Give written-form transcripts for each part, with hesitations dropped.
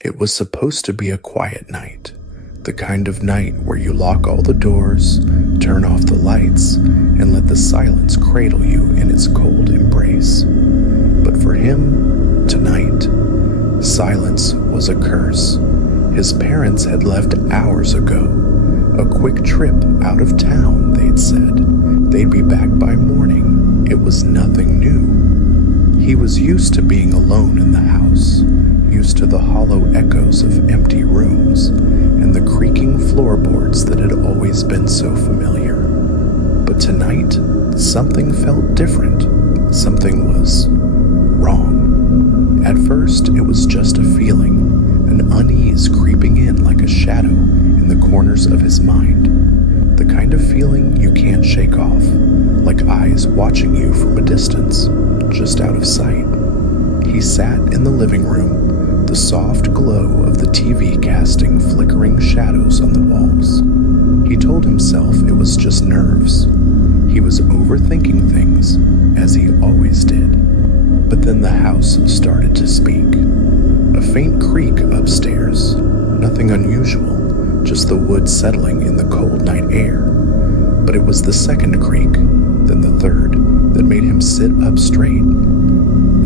It was supposed to be a quiet night, the kind of night where you lock all the doors, turn off the lights, and let the silence cradle you in its cold embrace. But for him, tonight, silence was a curse. His parents had left hours ago. A quick trip out of town, they'd said. They'd be back by morning. It was nothing new. He was used to being alone in the house, used to the hollow echoes of empty rooms and the creaking floorboards that had always been so familiar. But tonight, something felt different. Something was wrong. At first, it was just a feeling, an unease creeping in like a shadow in the corners of his mind. The kind of feeling you can't shake off, like eyes watching you from a distance, just out of sight. He sat in the living room, the soft glow of the TV casting flickering shadows on the walls. He told himself it was just nerves. He was overthinking things, as he always did. But then the house started to speak. A faint creak upstairs, nothing unusual, just the wood settling in the cold night air. But it was the second creak, then the third, that made him sit up straight.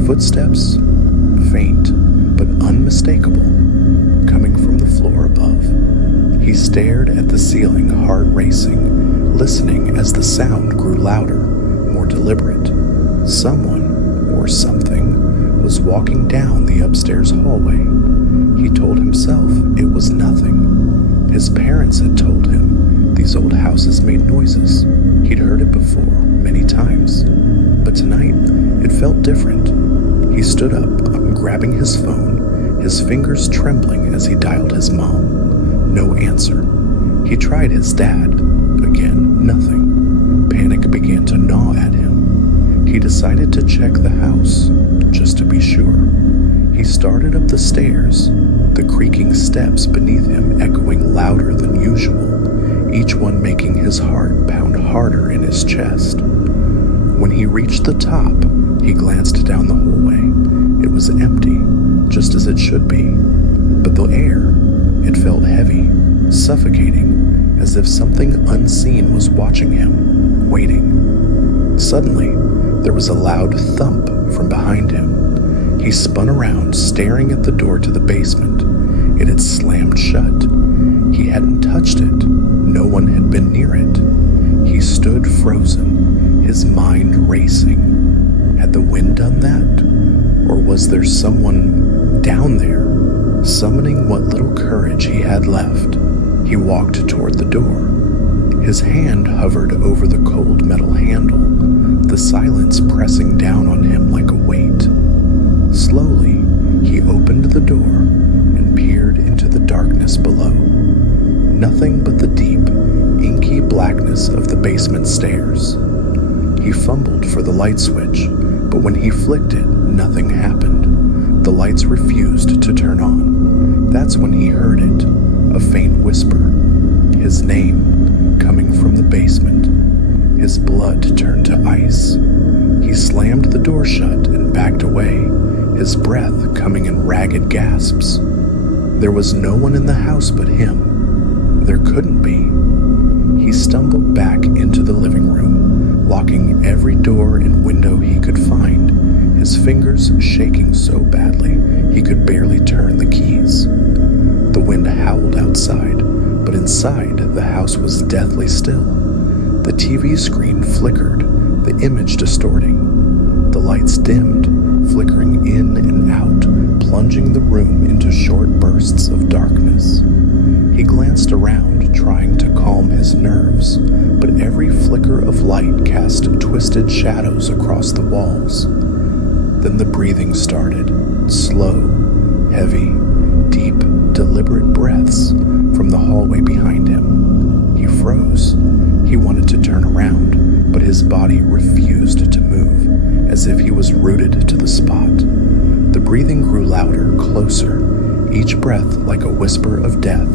Footsteps, faint but unmistakable, coming from the floor above. He stared at the ceiling, heart racing, listening as the sound grew louder, more deliberate. Someone, or something, was walking down the upstairs hallway. He told himself it was nothing. His parents had told him these old houses made noises. He'd heard it before, many times. But tonight, it felt different. He stood up, grabbing his phone, his fingers trembling as he dialed his mom. No answer. He tried his dad. Again, nothing. Panic began to gnaw at him. He decided to check the house, just to be sure. He started up the stairs, the creaking steps beneath him echoing louder than usual, each one making his heart pound harder in his chest. When he reached the top, he glanced down the hallway. It was empty, just as it should be. But the air, it felt heavy, suffocating, as if something unseen was watching him, waiting. Suddenly, there was a loud thump from behind him. He spun around, staring at the door to the basement. It had slammed shut. He hadn't touched it. No one had been near it. He stood frozen, his mind racing. Had the wind done that? Or was there someone down there, summoning what little courage he had left? He walked toward the door. His hand hovered over the cold metal handle, the silence pressing down on him like a weight. Slowly, he opened the door and peered into the darkness below. Nothing but the deep, inky blackness of the basement stairs. He fumbled for the light switch, but when he flicked it, nothing happened. The lights refused to turn on. That's when he heard it, a faint whisper. His name, coming from the basement. His blood turned to ice. He slammed the door shut and backed away, his breath coming in ragged gasps. There was no one in the house but him. There couldn't be. He stumbled back into the living room, locking every door and window he could find, his fingers shaking so badly he could barely turn the keys. The wind howled outside, but inside the house was deathly still. The TV screen flickered, the image distorting. The lights dimmed, flickering in and out, plunging the room into short bursts of darkness. He glanced around, trying to calm his nerves, but every flicker of light cast twisted shadows across the walls. Then the breathing started, slow, heavy, deep, deliberate breaths from the hallway behind him. He froze. He wanted to turn around, but his body refused to move, as if he was rooted to the spot. The breathing grew louder, closer, each breath like a whisper of death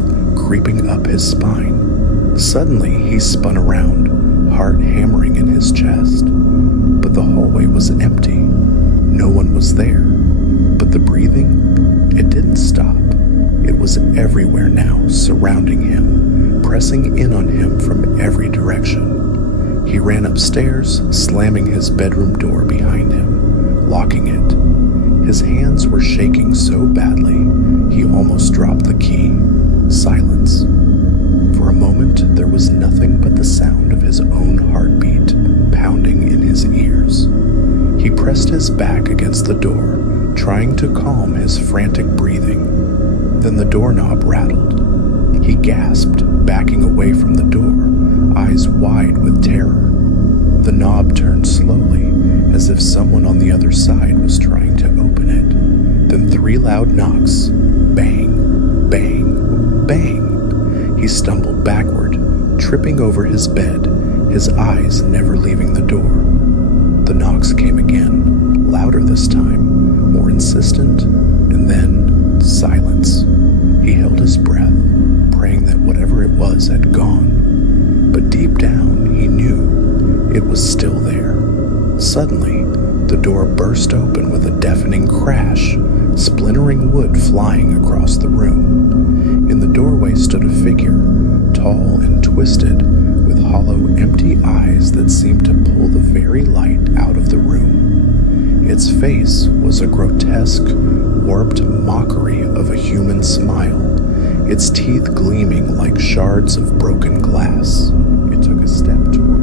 creeping up his spine. Suddenly, he spun around, heart hammering in his chest. But the hallway was empty. No one was there. But the breathing, it didn't stop. everywhere now, surrounding him, pressing in on him from every direction. He ran upstairs, slamming his bedroom door behind him, locking it. His hands were shaking so badly, he almost dropped the key. Silence. For a moment, there was nothing but the sound of his own heartbeat pounding in his ears. He pressed his back against the door, trying to calm his frantic breathing. Then the doorknob rattled. He gasped, backing away from the door, eyes wide with terror. The knob turned slowly, as if someone on the other side was trying to open it. Then 3 loud knocks. Bang, bang, bang. He stumbled backward, tripping over his bed, his eyes never leaving the door. The knocks came again, louder this time, more insistent, and then silence. He held his breath, praying that whatever it was had gone. But deep down, he knew it was still there. Suddenly, the door burst open with a deafening crash, splintering wood flying across the room. In the doorway stood a figure, tall and twisted, with hollow, empty eyes that seemed to pull the very light out of the room. Its face was a grotesque, warped mockery of a human smile, its teeth gleaming like shards of broken glass. It took a step toward